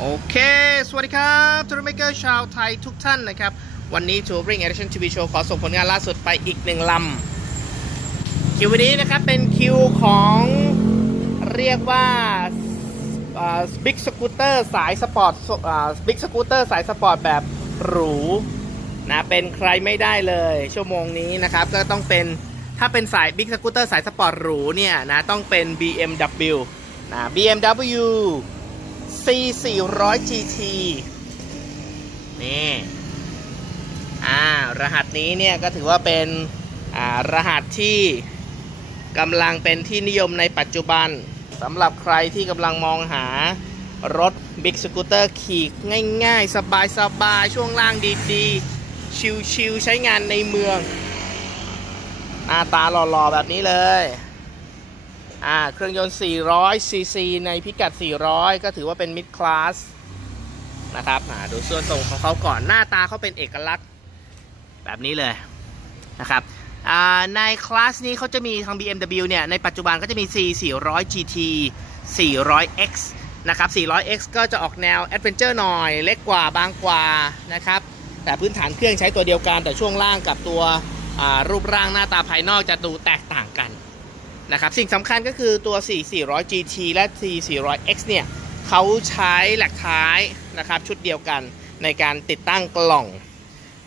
โอเค สวัสดีครับทัวร์เมเกอร์ชาวไทยทุกท่านนะครับ วันนี้ Touring Edition TV Show ขอส่งผลงานล่าสุดไปอีกหนึ่งลำ คิววันนี้นะครับ เป็นคิวของเรียกว่าบิ๊กสกูตเตอร์สายสปอร์ตบิ๊กสกูตเตอร์สายสปอร์ตแบบหรูนะเป็นใครไม่ได้เลยชั่วโมงนี้นะครับ ก็ต้องเป็นถ้าเป็นสายบิ๊กสกูตเตอร์สายสปอร์ตหรูเนี่ยนะต้องเป็น BMW นะ BMW C 4 0 0 GT นี่อ่ารหัสนี้เนี่ยก็ถือว่าเป็นอ่ารหัสที่กำลังเป็นที่นิยมในปัจจุบันสำหรับใครที่กำลังมองหารถบิ๊กสกูตเตอร์ขี่ง่ายๆ สบายๆ ช่วงล่างดีๆ ชิวๆใช้งานในเมือง หน้าตาหล่อๆ แบบนี้เลย อ่าเครื่องยนต์ 400 ซีซีในพิกัด 400 ก็ถือว่าเป็นมิดคลาสนะครับอ่าดูส่วนทรงของเขาก่อนหน้าตาเขาเป็นเอกลักษณ์แบบนี้เลยนะครับในคลาสนี้เขาจะมีทาง BMW เนี่ย ในปัจจุบันก็จะมี C 400 GT 400X นะครับ 400X ก็จะออกแนวแอดเวนเจอร์หน่อย เล็กกว่าบางกว่านะครับ แต่พื้นฐานเครื่องใช้ตัวเดียวกัน แต่ช่วงล่างกับตัวรูปร่างหน้าตาภายนอกจะดูแตกต่างกัน นะครับสิ่งสำคัญก็คือตัว 4400 GT และ 4400X เนี่ยเขาใช้แหลกท้ายนะครับชุดเดียวกันในการติดตั้งกล่อง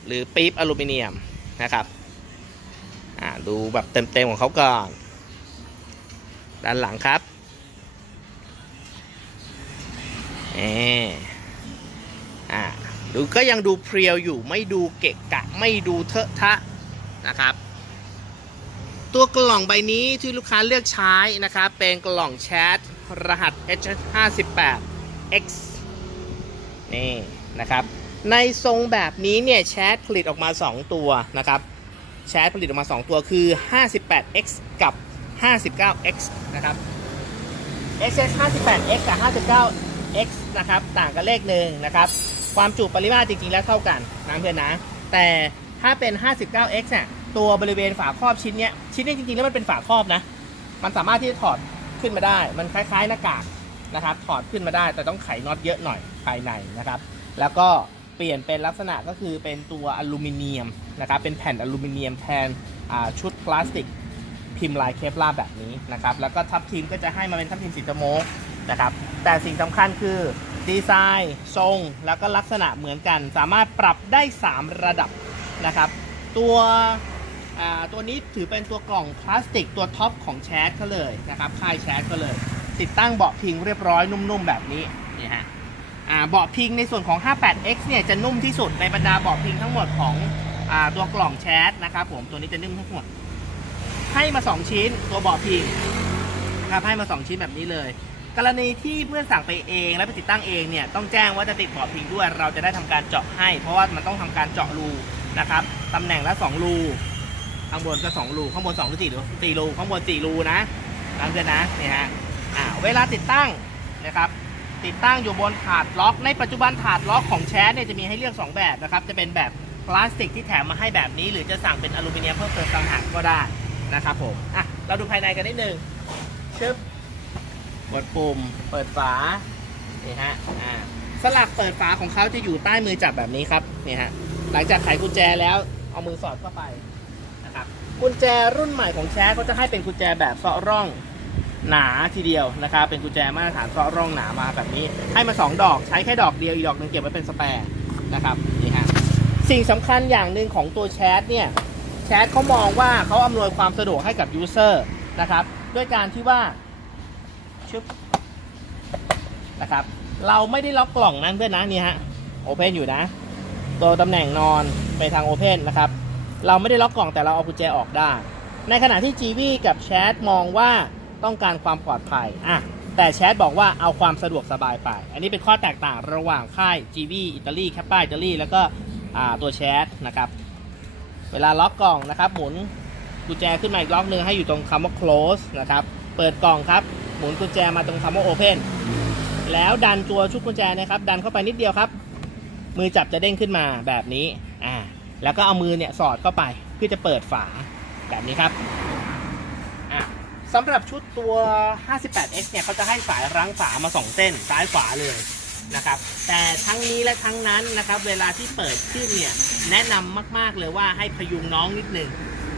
หรือปี๊บอลูมิเนียมนะครับดูแบบเต็มๆของเขาก่อน ด้านหลังครับเออ่าดูก็ยังดูเพรียวอยู่ไม่ดูเกะกะไม่ดูเทอะทะนะครับ ตัวกล่องใบนี้ที่ลูกค้าเลือกใช้นะครับ เป็นกล่องแชทรหัส H58X นี่นะครับ ในทรงแบบนี้เนี่ยแชทผลิตออกมา 2 ตัวนะครับ แชทผลิตออกมา 2 ตัวคือ 58X กับ 59X นะครับ XS 58X กับ 59X นะครับ ต่างกันเลขหนึ่งนะครับ ความจุปริมาตรจริงๆแล้วเท่ากันนะเพื่อนนะ แต่ถ้าเป็น 59X เนี่ย ตัวบริเวณฝาครอบชิ้นเนี้ยชิ้นนี้จริงๆแล้วมันเป็นฝาครอบนะ มันสามารถที่จะถอดขึ้นมาได้ มันคล้ายๆหน้ากากนะครับ ถอดขึ้นมาได้ แต่ต้องไขน็อตเยอะหน่อยภายในนะครับ แล้วก็เปลี่ยนเป็นลักษณะก็คือเป็นตัวอลูมิเนียมนะครับ เป็นแผ่นอลูมิเนียมแทนชุดพลาสติกพิมพ์ลายเคปลาแบบนี้นะครับ แล้วก็ทับทิมก็จะให้มาเป็นทับทิมสีจโมกนะครับ แต่สิ่งสำคัญคือดีไซน์ทรง แล้วก็ลักษณะเหมือนกัน สามารถปรับได้ 3 ระดับนะครับ ตัว ตัวนี้ถือเป็นตัวกล่องพลาสติกตัวท็อปของแชทเขาเลยนะครับค่ายแชทก็เลย ติดตั้งเบาะพิงเรียบร้อยนุ่มๆแบบนี้นี่ฮะเบาะพิงในส่วนของ 58X เนี่ยจะนุ่มที่สุดในบรรดาเบาะพิงทั้งหมดของอตัวกล่องแชทนะครับผมตัวนี้จะนุ่มทั้งหมด ให้มา 2 ชิ้นตัวเบาะพิงนะครับให้มา 2 ชิ้นแบบนี้เลย กรณีที่เพื่อนสั่งไปเองแล้วไปติดตั้งเองเนี่ยต้องแจ้งว่าจะติดเบาะพิงด้วย เราจะได้ทำการเจาะให้ เพราะว่ามันต้องทำการเจาะรูนะครับตำแหน่งละ 2 รู ข้างบนก็2รูข้างบน2หรือ4รู4รูข้างบน4รูนะตามเพื่อนนะนี่ฮะอ่าเวลาติดตั้งนะครับติดตั้งอยู่บนถาดล็อก ในปัจจุบันถาดล็อกของแชทเนี่ยจะมีให้เลือก 2 แบบนะครับ จะเป็นแบบพลาสติกที่แถมมาให้แบบนี้ หรือจะสั่งเป็นอลูมิเนียมเพิ่มเติมต่างหากก็ได้นะครับผมอะเราดูภายในกันนิดนึงชึบกดปุ่ม เปิดฝานี่ฮะอ่าสลักเปิดฝาของเขาจะอยู่ใต้มือจับแบบนี้ครับนี่ฮะหลังจากไขกุญแจแล้วเอามือสอดเข้าไป ครับกุญแจรุ่นใหม่ของแชทเขาจะให้เป็นกุญแจแบบเซาะร่องหนาทีเดียวนะครับเป็นกุญแจมาตรฐานเซาะร่องหนามาแบบนี้ ให้มา 2 ดอกใช้แค่ดอกเดียวอีกดอกหนึงเก็บไว้เป็นสแปร์นะครับนี่ฮะสิ่งสำคัญอย่างหนึ่งของตัวแชทเนี่ยแชทเขามองว่าเขาอำนวยความสะดวกให้กับยูเซอร์นะครับด้วยการที่ว่าชึบนะครับเราไม่ได้ล็อกกล่องนั้นเพื่อนนะนี่ฮะโอเพนอยู่นะ ตัวตำแหน่งนอนไปทางโอเพนนะครับ เราไม่ได้ล็อกกล่องแต่เราเอากุญแจออกได้ ในขณะที่ GV กับแชทมองว่าต้องการความปลอดภัยอะแต่แชทบอกว่าเอาความสะดวกสบายไป อันนี้เป็นข้อแตกต่างระหว่างค่าย GV อิตาลีแคปป้าอิตาลีแล้วก็ตัวแชทนะครับ เวลาล็อกกล่องนะครับ หมุนกุญแจขึ้นมาอีกล็อกหนึ่งให้อยู่ตรงคำว่า close นะครับ เปิดกล่องครับ หมุนกุญแจมาตรงคำว่า open แล้วดันตัวชุดกุญแจนะครับ ดันเข้าไปนิดเดียวครับ มือจับจะเด้งขึ้นมาแบบนี้อ่า แล้วก็เอามือเนี่ยสอดเข้าไปเพื่อจะเปิดฝาแบบนี้ครับสำหรับชุดตัว 58x เนี่ยเขาจะให้สายรั้งฝามา 2 เส้นซ้ายขวาเลยนะครับ แต่ทั้งนี้และทั้งนั้นนะครับ เวลาที่เปิดขึ้นเนี่ยแนะนำมากๆเลยว่าให้พยุงน้องนิดหนึ่ง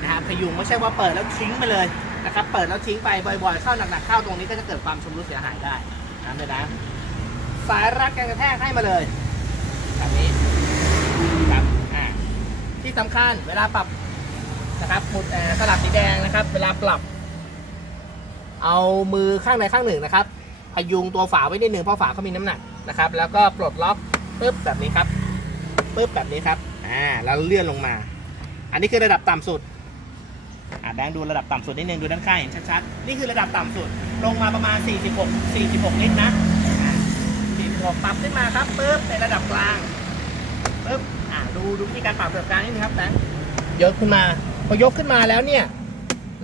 นะครับพยุงไม่ใช่ว่าเปิดแล้วทิ้งไปเลยนะครับ เปิดแล้วทิ้งไปบ่อยๆเข้าหนักๆเข้าตรงนี้ก็จะเกิดความชำรุดเสียหายได้นะเลยนะสายรัดการกระแทกให้มาเลยแบบนี้ ที่สำคัญเวลาปรับนะครับหมุดสลับสีแดงนะครับ เวลาปรับ เอามือข้างใดข้างหนึ่งนะครับ พยุงตัวฝาไว้นิดหนึ่งเพราะฝาเขามีน้ำหนักนะครับ แล้วก็ปลดล็อกปึ๊บแบบนี้ครับปึ๊บแบบนี้ครับอ่าแล้วเลื่อนลงมา อันนี้คือระดับต่ำสุดอ่าแบงดูระดับต่ำสุดนิดนึงดูด้านข้างเห็นชัดๆนี่คือระดับต่ำสุด ลงมาประมาณ 46 46 ลิตรนะ46ปรับขึ้นมาครับปึ๊บในระดับกลาง ปึ๊บอ่าดูดูวิธีการปรับระดับกลางนิดนึงครับแบงยกขึ้นมา พอยกขึ้นมาแล้วเนี่ย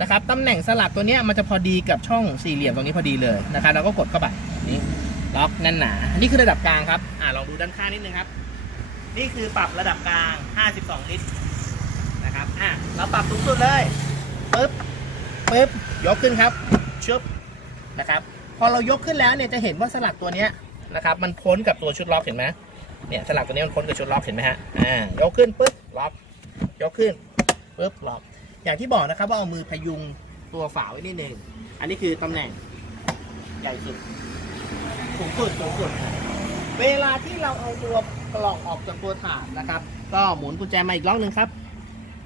นะครับตำแหน่งสลักตัวเนี้ยมันจะพอดีกับช่องสี่เหลี่ยมตรงนี้พอดีเลยนะครับเราก็กดเข้าไปนี่ล็อกแน่นหนา นี่คือระดับกลางครับอ่าลองดูด้านข้างนิดนึงครับ นี่คือปรับระดับกลาง 52 ลิตรนะครับอะเราปรับสูงสุดเลยปึ๊บปึ๊บยกขึ้นครับชึบนะครับ พอเรายกขึ้นแล้วเนี่ยจะเห็นว่าสลักตัวเนี้ยนะครับ มันพ้นกับตัวชุดล็อกเห็นไหม เนี่ยสลักตัวนี้มันพ้นกับชุดล็อกเห็นไหมฮะอ่ายกขึ้นปึ๊บล็อกยกขึ้นปึ๊บล็อก อย่างที่บอกนะครับว่าเอามือพยุงตัวฝาไว้นิดนึงอันนี้คือตำแหน่งใหญ่สุดสูงสุดสูงสุด เวลาที่เราเอาตัวกล่องออกจากตัวถาดนะครับ ก็หมุนกุญแจมาอีกรอบหนึ่งครับ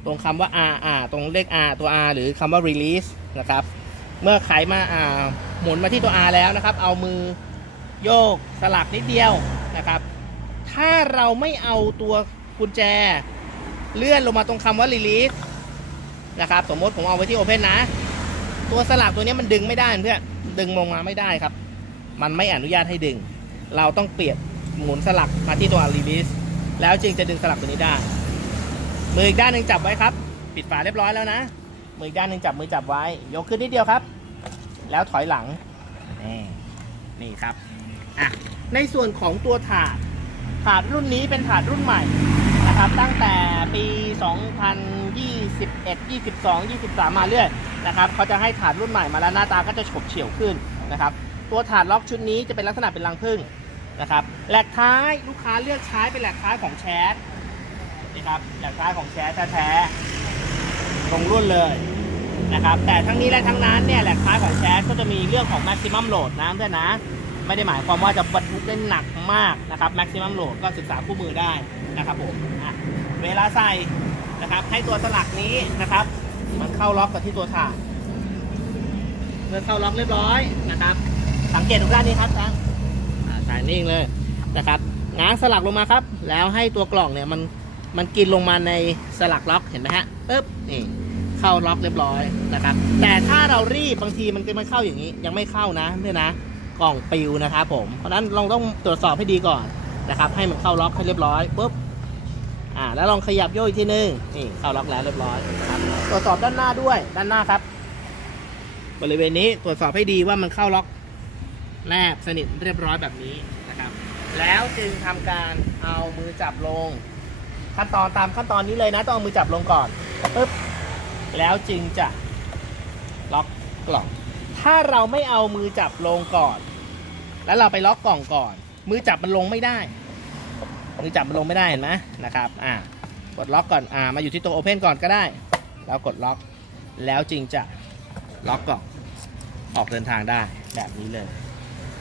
ตรงคำว่า R R ตรงเลข R ตัว R หรือคำว่า release นะครับ เมื่อไขมา R หมุนมาที่ตัว R แล้วนะครับ เอามือโยกสลับนิดเดียวนะครับ ถ้าเราไม่เอาตัวกุญแจ เลื่อนลงมาตรงคำว่า release นะครับ สมมติผมเอาไว้ที่ Open นะ ตัวสลักตัวนี้มันดึงไม่ได้เพื่อนดึงลงมาไม่ได้ครับ มันไม่อนุญาตให้ดึง เราต้องเปลี่ยนหมุนสลักมาที่ตัว release แล้วจึงจะดึงสลักตัวนี้ได้ มืออีกด้านหนึ่งจับไว้ครับ ปิดฝาเรียบร้อยแล้วนะ มืออีกด้านหนึ่งจับมือจับไว้ ยกขึ้นนิดเดียวครับ แล้วถอยหลังนี่นี่ครับอะในส่วนของตัวถาด ถาดรุ่นนี้เป็นถาดรุ่นใหม่นะครับ ตั้งแต่ปี 2021 22 23 มาเรื่อยนะครับเขาจะให้ถาดรุ่นใหม่มาแล้วหน้าตาก็จะฉบเฉี่ยวขึ้นนะครับตัวถาดล็อกชุดนี้จะเป็นลักษณะเป็นรังผึ้งนะครับแหลกท้ายลูกค้าเลือกใช้เป็นแหลกท้ายของแชทนะครับแหลกท้ายของแชทแท้ๆตรงรุ่นเลยนะครับแต่ทั้งนี้และทั้งนั้นเนี่ยแหลกท้ายของแชทก็จะมีเรื่องของ maximum load นะเพื่อนนะ ไม่ได้หมายความว่าจะบรรทุกได้หนักมากนะครับ maximum load ก็ศึกษาคู่มือได้นะครับผมเวลาใส่นะครับให้ตัวสลักนี้นะครับ มันเข้าล็อกกับที่ตัวถาดเมื่อเข้าล็อกเรียบร้อยนะครับ สังเกตตรงด้านนี้ครับจ้าสายนิ่งเลยนะครับง้างสลักลงมาครับ แล้วให้ตัวกล่องเนี่ยมันมันกินลงมาในสลักล็อกเห็นไหมฮะปึ๊บนี่เข้าล็อกเรียบร้อยนะครับ แต่ถ้าเรารีบบางทีมันก็ไม่เข้าอย่างนี้ ยังไม่เข้านะเพื่อนนะ กล่องปิวนะครับผม เพราะนั้นเราต้องตรวจสอบให้ดีก่อนนะครับ ให้มันเข้าล็อกให้เรียบร้อยปุ๊บอ่าแล้วลองขยับโยกอีกทีนึงนี่เข้าล็อกแล้วเรียบร้อยนะครับตรวจสอบด้านหน้าด้วยด้านหน้าครับ บริเวณนี้ตรวจสอบให้ดีว่ามันเข้าล็อกแนบสนิทเรียบร้อยแบบนี้นะครับ แล้วจึงทำการเอามือจับลง ขั้นตอนตามขั้นตอนนี้เลยนะ ต้องเอามือจับลงก่อนปุ๊บแล้วจึงจะล็อกกล่อง ถ้าเราไม่เอามือจับลงก่อน แล้วเราไปล็อกกล่องก่อน มือจับมันลงไม่ได้ มือจับมันลงไม่ได้เห็นไหมนะครับ อ่ากดล็อกก่อน อ่า มาอยู่ที่ตัวโอเพนก่อนก็ได้ แล้วกดล็อก แล้วจึงจะล็อกกล่องออกเดินทางได้แบบนี้เลย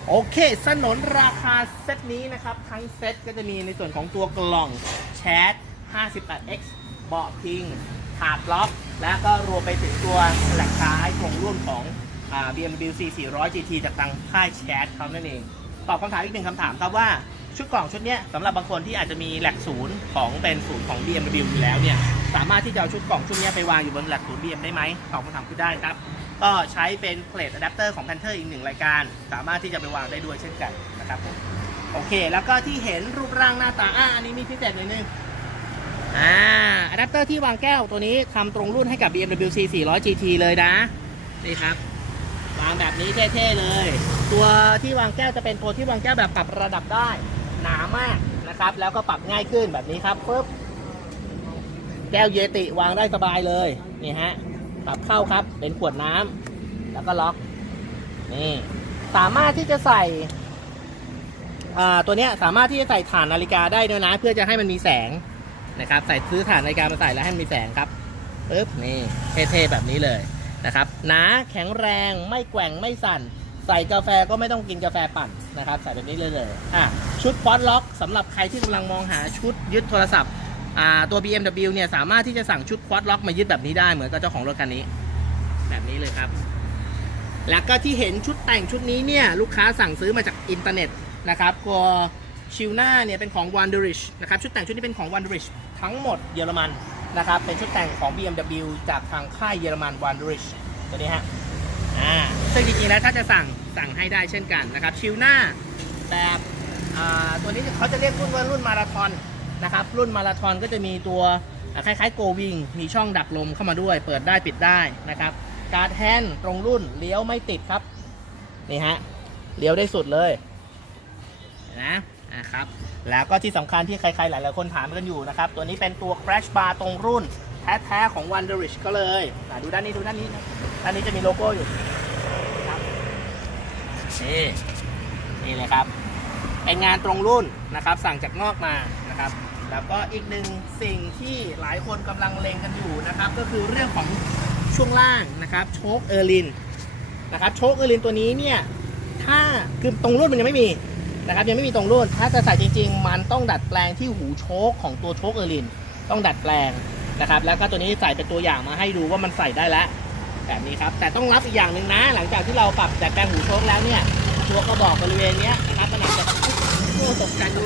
โอเค สนนราคาเซตนี้นะครับ ทั้งเซตก็จะมีในส่วนของตัวกล่องแชท 58x เบาะพิง ถาดล็อก และก็รวมไปถึงตัวแหลกท้ายของรุ่นของ BMW C 400 GT จากทางค่ายแชทเขานั่นเอง ตอบคำถามอีกหนึ่งคำถามครับว่าชุดกล่องชุดเนี้ยสำหรับบางคนที่อาจจะมีแหลกศูนย์ของเป็นศูนย์ของ BMW อยู่แล้วเนี่ยสามารถที่จะเอาชุดกล่องชุดเนี้ยไปวางอยู่บนแหลกศูนย์ BM ได้ไหมตอบคำถามคือได้ครับ ก็ใช้เป็นเพลทอะแดปเตอร์ของ Panther อีกหนึ่งรายการ สามารถที่จะไปวางได้ด้วยเช่นกันนะครับผมโอเค แล้วก็ที่เห็นรูปร่างหน้าตาอ่าอันนี้มีพิเศษหน่อยนึงอ่าอะแดปเตอร์ที่วางแก้วตัวนี้ทำตรงรุ่นให้กับ BMW C 400 GT เลยนะนี่ครับางแบบนี้เท่ๆเลย ตัวที่วางแก้วจะเป็นตัวที่วางแก้วแบบปรับระดับได้ หนามากนะครับ แล้วก็ปรับง่ายขึ้นแบบนี้ครับปึ๊บแก้วเยติวางได้สบายเลยนี่ฮะปรับเข้าครับเป็นขวดน้ำแล้วก็ล็อกนี่สามารถที่จะใส่ตัวนี้สามารถที่จะใส่ฐานนาฬิกาได้ด้วยนะ เพื่อจะให้มันมีแสงนะครับ ใส่ซื้อฐานนาฬิกามาใส่แล้วให้มันมีแสงครับปึ๊บนี่เท่ๆแบบนี้เลย นะครับหนาแข็งแรงไม่แกว่งไม่สั่น ใส่กาแฟก็ไม่ต้องกินกาแฟปั่นนะครับ ใส่แบบนี้เลยเลยอะชุดฟอสล็อกสำหรับใครที่กำลังมองหาชุดยึดโทรศัพท์อ่าตัว BMW เนี่ยสามารถที่จะสั่งชุดควอดล็อกมายึดแบบนี้ได้เหมือนกับเจ้าของรถคันนี้ แบบนี้เลยครับ แล้วก็ที่เห็นชุดแต่งชุดนี้เนี่ยลูกค้าสั่งซื้อมาจากอินเทอร์เน็ตนะครับตัวชิลหน้าเนี่ยเป็นของ w a n d e r i c h นะครับชุดแต่งชุดนี้เป็นของ w a n d e r i c h ทั้งหมดเยอรมัน นะครับ เป็นชุดแต่งของ BMW จากทางค่ายเยอรมัน w a n d e r i c h ตัวนี้ฮะอ่าซึ่งจริงๆแล้วถ้าจะสั่งสั่งให้ได้เช่นกันนะครับ ชิลนาแบบอ่าตัวนี้เขาจะเรียกรุ่นว่ารุ่นมาราธอนนะครับ รุ่นมาราธอนก็จะมีตัวคล้ายๆโกวิงมีช่องดักลมเข้ามาด้วย เปิดได้ปิดได้นะครับ การ์ดแฮนด์ตรงรุ่นเลี้ยวไม่ติดครับ นี่ฮะ เลี้ยวได้สุดเลยนะ อะครับ แล้วก็ที่สำคัญที่ใครๆ หลายๆ คนถามกันอยู่นะครับ ตัวนี้เป็นตัว crash bar ตรงรุ่นแท้ๆของ w a n d e r i c h ก็เลยดูด้านนี้ดูด้านนี้นะด้านนี้จะมีโลโก้อยู่ครับนี่นี่เลยครับเป็นงานตรงรุ่นนะครับ สั่งจากนอกมานะครับ แล้วก็อีกหนึ่งสิ่งที่หลายคนกำลังเล็งกันอยู่นะครับ ก็คือเรื่องของช่วงล่างนะครับโชคเออร์ลินนะครับโชคเออร์ลินตัวนี้เนี่ยถ้าคือตรงรุ่นมันยังไม่มี นะครับยังไม่มีตรงรุ่น ถ้าจะใส่จริง ๆ มันต้องดัดแปลงที่หูโชคของตัวโชคเออร์ลิน ต้องดัดแปลงนะครับ แล้วก็ตัวนี้ใส่เป็นตัวอย่างมาให้ดูว่ามันใส่ได้แล้วแบบนี้ครับ แต่ต้องรับอีกอย่างหนึ่งนะ หลังจากที่เราปรับดัดแปลงหูโชคแล้วเนี่ย ตัวกระบอกบริเวณเนี้ยนะครับมันอาจจะโอ้ตกใจดู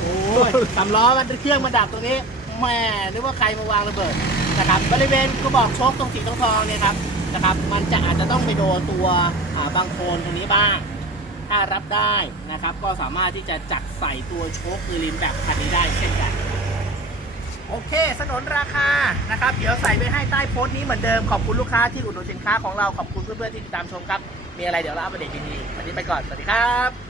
โอ้ยสำล้อมันเครื่องมาดับตรงนี้แหม่นึกว่าใครมาวางระเบิดนะครับบริเวณกระบอกโชคตรงสีทองทองเนี่ยครับนะครับ มันจะอาจจะต้องไปโดนตัวบางโคนตรงนี้บ้าง ถ้ารับได้นะครับ ก็สามารถที่จะจัดใส่ตัวโชคเอลินแบบคันนี้ได้เช่นกัน โอเค สนนราคานะครับ เดี๋ยวใส่ไปให้ใต้โพสต์นี้เหมือนเดิม ขอบคุณลูกค้าที่อุดหนุนสินค้าของเรา ขอบคุณเพื่อนๆที่ติดตามชมครับ มีอะไรเดี๋ยวเราอัปเดตดีๆวันนี้ไปก่อน สวัสดีครับ